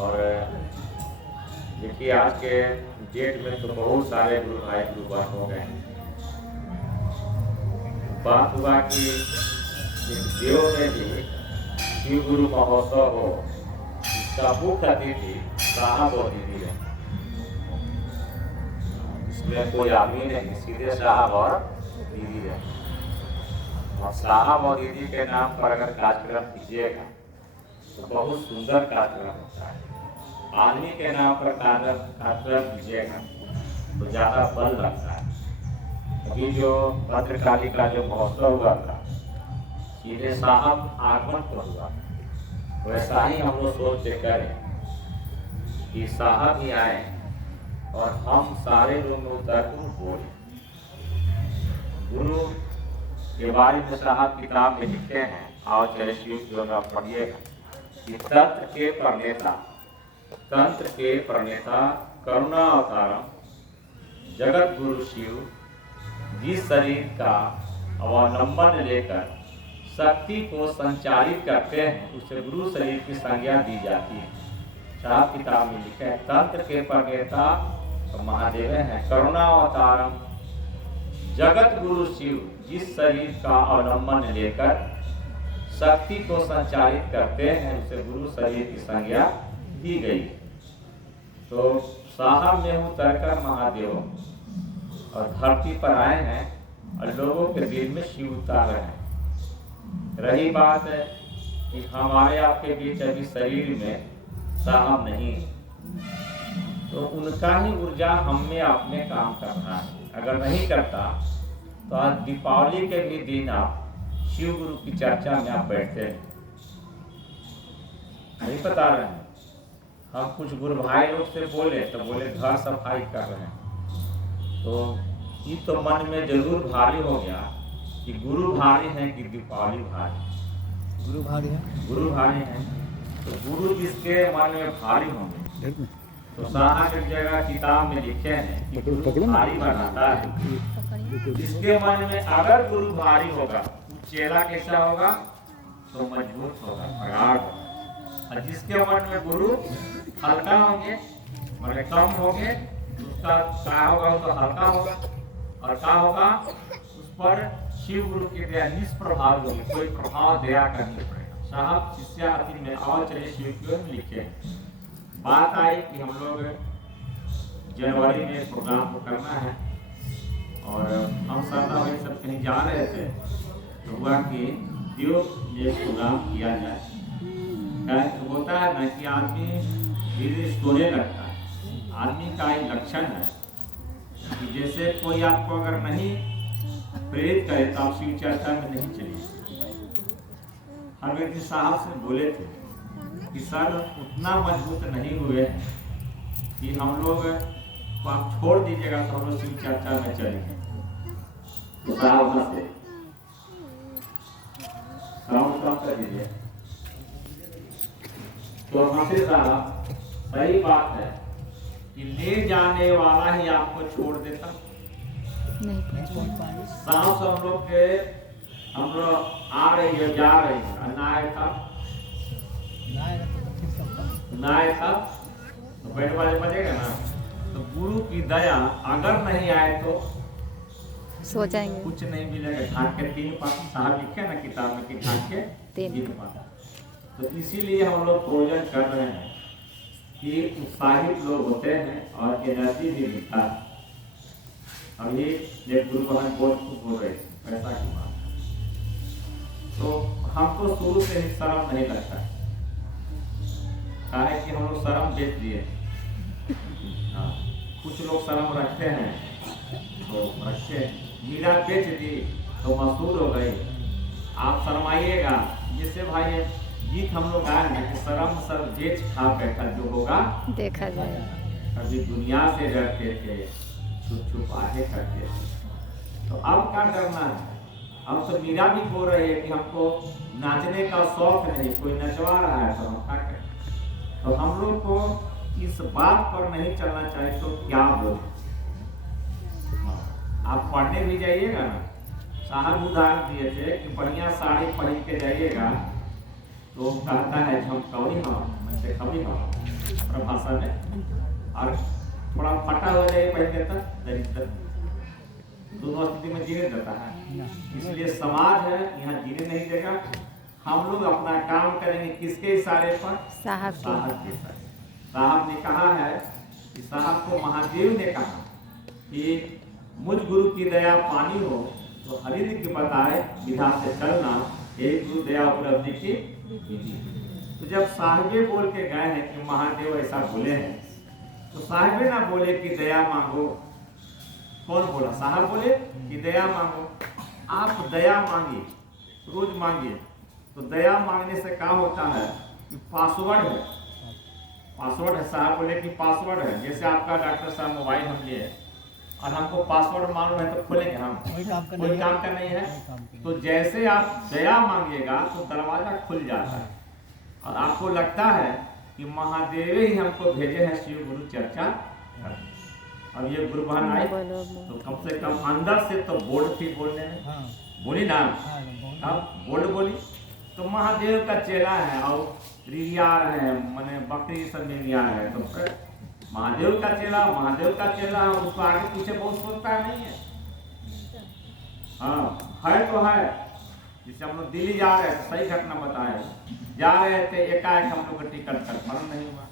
और देखिए आज के डेट में तो बहुत सारे गुरु भाई गुरु बहन हो गए। बात हुआ कि देव में भी शिव गुरु महोत्सव हो, इसका मुख्य अतिथि साहब और दीदी है। इसमें कोई आदमी नहीं, सीधे साहब और दीदी है। और साहब और दीदी के नाम पर अगर कार्यक्रम कीजिएगा तो बहुत सुंदर कार्यक्रम होता है। आदमी के नाम पर कार्यक्रम कीजिएगा तो ज्यादा बल लगता है। अभी जो भद्रकाली का जो महोत्सव हुआ था, सीधे साहब आगमन पर हुआ, वैसा ही हम लोग सोच करें कि साहब ही आए और हम सारे लोग में उतर बोले। गुरु के बारे में साहब किताब में लिखते हैं, आओ चले शिव जो में पढ़िएगा कि तंत्र के प्रणेता करुणा अवतारम जगत गुरु शिव जिस शरीर का अवलंबन लेकर शक्ति को संचालित करते हैं उसे गुरु शरीर की संज्ञा दी जाती है। साहब किताब में लिखे हैं तंत्र के प्रणेता तो महादेव हैं, करुणा अवतारम जगत गुरु शिव जिस शरीर का अवलंबन लेकर शक्ति को संचालित करते हैं उसे गुरु शरीर की संज्ञा दी गई। तो साहब में उतरकर महादेव और धरती पर आए हैं और लोगों के दिल में शिव उतार रहे हैं। रही बात है कि हमारे आपके बीच अभी शरीर में साहब नहीं, तो उनका ही ऊर्जा हम में अपने काम कर रहा है। अगर नहीं करता तो आज दीपावली के भी दिन आप शिव गुरु की चर्चा में आप बैठते हैं। नहीं बता रहे हैं, हम कुछ गुरु भाई लोग से बोले तो बोले घर सफाई कर रहे हैं। तो ये तो मन में जरूर भारी हो गया कि गुरु भारी है कि दीपावली भारी। गुरु भारी है, गुरु भारी है तो गुरु जिसके मन में भारी होंगे। तो साहब एक जगह किताब में लिखे हैं कि गुरु भारी बनाता है। जिसके मन में अगर गुरु भारी होगा चेला कैसा होगा तो मजबूत होगा, प्रगाढ़ होगा। और जिसके मन में गुरु हल्का होंगे मतलब कम होंगे उसका क्या होगा, तो हल्का होगा। और क्या होगा, उस पर शिव गुरु की दया निष्प्रभाव होगी, कोई प्रभाव दया करनी पड़ेगा। साहब शिष्यार्थी में और चलिए शिव की ओर लिखे। बात आई कि हम लोग जनवरी में प्रोग्राम को करना है और हम सब कहीं जा रहे थे तो हुआ कि ये प्रोग्राम किया जाए। तो होता है ना कि आदमी धीरे सोने लगता है। आदमी का एक लक्षण है कि जैसे कोई आपको अगर नहीं प्रेरित करे तो आप शिव चर्चा में नहीं चलिए। हम एक दिन साहब से बोले थे कि सर उतना मजबूत नहीं हुए कि हम लोग को आप छोड़ दीजिएगा तो हम लोग शिव चर्चा में चलेंगे। तो साहब हंसे, साउंड कम कर दीजिए। तो हंसे साहब, सही बात है कि ले जाने वाला ही आपको छोड़ देता। सांस हम लोग आ रही है जा रही है, नाय था तो बैठ वाले बजेगा ना। तो गुरु की दया अगर नहीं आए तो सो जाएंगे, कुछ नहीं मिलेगा। ढाक के 3 पात साहब लिखे ना किताब में कि ढाक के 3 पात। तो इसीलिए हम लोग प्रोजन कर रहे हैं कि उत्साहित लोग होते हैं और एनर्जी भी मिलता है। अब ये गुरु बहन बोल रहे ऐसा की बात है। तो हमको शुरू से ही शर्म नहीं लगता है, कहा है कि हम लोग शर्म बेच दिए। हाँ, कुछ लोग शर्म रखते हैं तो रखते, मीरा बेच दी तो मशहूर हो गई। आप शर्माइएगा, जिससे भाई गीत हम लोग गाए हैं कि शर्म सर बेच खा बैठा जो होगा देखा जाएगा। कभी दुनिया से डरते थे, छुप छुप आहे करते थे। तो अब क्या करना है, अब तो मीरा भी बोल रही है कि हमको नाचने का शौक नहीं, कोई नचवा रहा है तो हम क्या करें। तो हम लोग को इस बात पर नहीं चलना चाहिए। तो क्या बोले, आप पढ़ने भी जाइएगा ना, साहब उदाहरण दिए थे कि बढ़िया साड़ी पहन के जाइएगा तो कहता है झमकौरी हम सभी भाषा में, और थोड़ा फटा हो जाए पहन देता दरिद्र, दोनों स्थिति में जीने देता है। इसलिए समाज है यहाँ जीने नहीं देगा। हम लोग अपना काम करेंगे किसके इशारे पर? साहब साहब के इशारे। साहब ने कहा है कि साहब को महादेव ने कहा कि मुझ गुरु की दया पानी हो तो हरिद्र की बताए विधा से चलना, एक गुरु दया उपलब्धि की विधि। तो जब साहिबे बोल के गए हैं कि महादेव ऐसा बोले हैं, तो साहिबे ना बोले कि दया मांगो। कौन बोला? साहब बोले कि दया मांगो। आप दया मांगिए, रोज मांगिए। तो दया मांगने से क्या होता है कि पासवर्ड है, पासवर्ड है। साहब बोले कि पासवर्ड है। जैसे आपका डॉक्टर साहब मोबाइल हम लिए और हमको पासवर्ड मालूम है तो खोलेंगे हम, कोई काम का नहीं है। तो जैसे आप दया मांगिएगा तो दरवाजा खुल जाता है और आपको लगता है कि महादेव ही हमको भेजे हैं शिव गुरु चर्चा। अब ये गुरु बहन आए तो कम से कम अंदर से तो बोल्ड थी बोलने में, बोली ना, अब बोल्ड बोली। तो महादेव का चेला है और रियार है, माने बकरी सब में रियार है, तो फिर महादेव का चेला, महादेव का चेला, उसको आगे पीछे बहुत सोचता नहीं है। हाँ है तो है। जिससे हम लोग दिल्ली जा रहे थे, सही घटना बताए, जा रहे थे, एकाएक हम लोग का टिकट कंफर्म नहीं हुआ।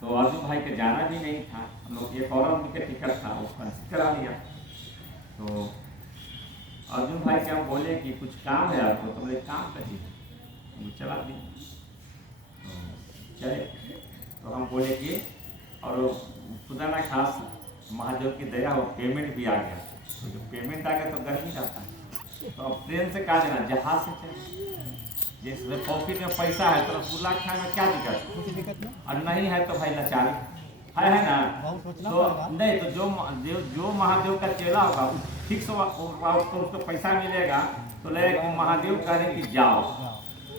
तो अर्जुन भाई के जाना भी नहीं था, हम लोग एक और आदमी का टिकट था, उसको कैंसिल करा लिया। तो अर्जुन भाई के हम बोले कि कुछ काम है आपको, तो बोले काम करिए, हम चला दिए। चले तो हम बोले कि और खुदा ना खास महादेव की दया हो, पेमेंट भी आ गया। तो जो पेमेंट आ गया तो गर्मी रहता है, तो अब ट्रेन से कहा जाना, जहाज से चले। जैसे पॉकेट में पैसा है तो रसगुल्ला खाने में क्या दिक्कत, और नहीं है तो भाई लाचारी है ना। तो नहीं तो जो महादेव का चेला होगा फिक्स होगा, उसको पैसा मिलेगा तो लगेगा कि महादेव कह रहे कि जाओ,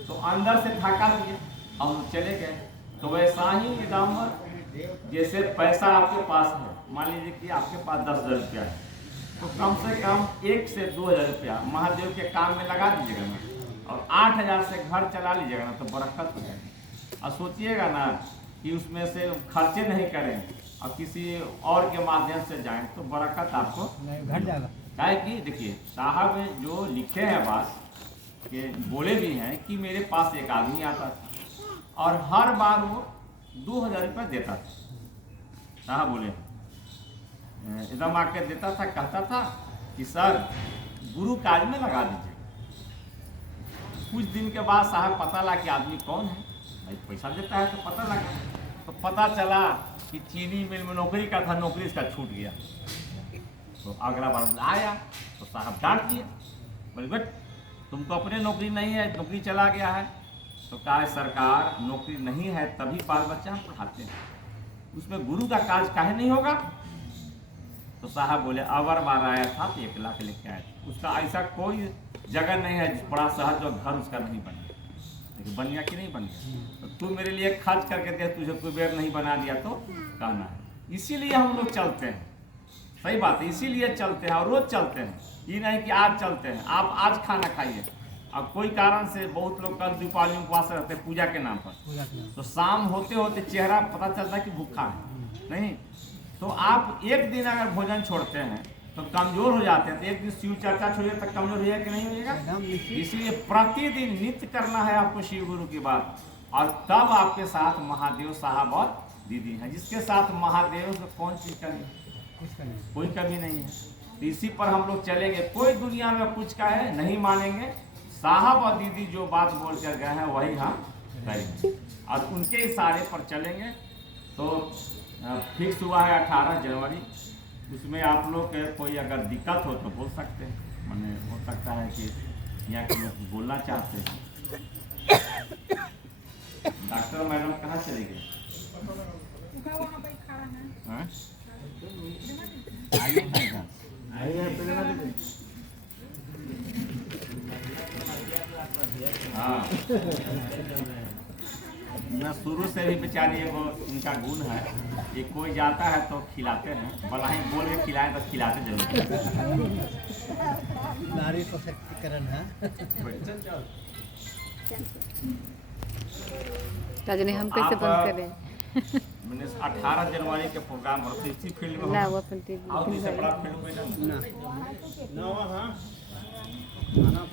तो अंदर से धक्का दिए और चले गए। तो वैसा ही निदामर, जैसे पैसा आपके पास है, मान लीजिए कि आपके पास 10,000 रुपया है, तो कम से कम 1 से 2,000 रुपया महादेव के काम में लगा दीजिएगा ना, और 8,000 से घर चला लीजिएगा ना, तो बरकत हो जाएगी। और सोचिएगा ना कि उसमें से खर्चे नहीं करें और किसी और के माध्यम से जाएं, तो बरकत आपको घट जाएगा। क्या कि देखिए साहब जो लिखे हैं बात कि बोले भी हैं कि मेरे पास एक आदमी आता था और हर बार वो 2,000 रुपये देता था। साहब बोले एकदम आके देता था, कहता था कि सर गुरु काज में लगा दीजिए। कुछ दिन के बाद साहब पता लगा कि आदमी कौन है, भाई पैसा देता है तो पता लगा। तो पता चला कि चीनी मिल में नौकरी का था, नौकरी इसका छूट गया। तो अगला बार आया तो साहब डांट दिए, बोले बेट तुमको अपने नौकरी नहीं है, नौकरी चला गया है। तो कहा सरकार नौकरी नहीं है तभी बाल बच्चा हम पढ़ाते हैं, उसमें गुरु का काज काहे नहीं होगा। तो साहब बोले अवर बार आया था तो 1 लाख लेके आया था, उसका ऐसा कोई जगह नहीं है बड़ा शहर जो घर उसका नहीं बन गया। लेकिन बन गया कि नहीं बन गया, तो तू मेरे लिए खर्च करके दे, तुझे कोई बेर नहीं बना दिया तो कहना है। इसीलिए हम लोग चलते हैं, सही बात है, इसीलिए चलते हैं और रोज चलते हैं। ये नहीं कि आज चलते हैं, आप आज खाना खाइए। अब कोई कारण से बहुत लोग कल दीपावली उपवास रहते हैं पूजा के नाम पर, तो शाम होते होते चेहरा पता चलता है कि भूखा है नहीं। तो आप एक दिन अगर भोजन छोड़ते हैं तो कमजोर हो जाते हैं, तो एक दिन शिव चर्चा छोड़िए तक कमजोर हो जाएगा कि नहीं होगा। इसलिए प्रतिदिन नित्य करना है आपको शिव गुरु की बात, और तब आपके साथ महादेव साहब और दीदी हैं, जिसके साथ महादेव को कौन चीज कमी, कोई कमी नहीं है। तो इसी पर हम लोग चलेंगे, कोई दुनिया में कुछ का है नहीं मानेंगे। साहब और दीदी जो बात बोल कर गए हैं वही हम करेंगे और उनके इशारे पर चलेंगे। तो फिक्स हुआ है 18 जनवरी, उसमें आप लोग के कोई अगर दिक्कत हो तो बोल सकते हैं, मैंने हो सकता है कि यहाँ के लोग बोलना चाहते हैं। डॉक्टर मैडम कहाँ चली गई? हाँ मैं शुरू से भी बेचारी वो उनका गुण है कि कोई जाता है तो खिलाते हैं, भला ही बोल के खिलाए तो खिलाते जरूर। नारी सशक्तिकरण है। राजनी हम कैसे आप, बंद करें? मैंने 18 जनवरी के प्रोग्राम होते इसी फील्ड में ना हो। वो अपन और इससे बड़ा फील्ड कोई ना ना ना वहाँ खाना